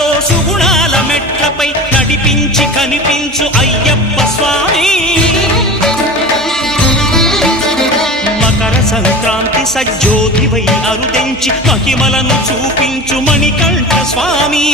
సుఖాలతో సుగుణాల మెట్లపై నడిపించి కనిపించు అయ్యప్ప స్వామి. మకర సంక్రాంతి సజ్జోతివై అరుదెంచి మహిమలను చూపించు మణికంఠ స్వామి.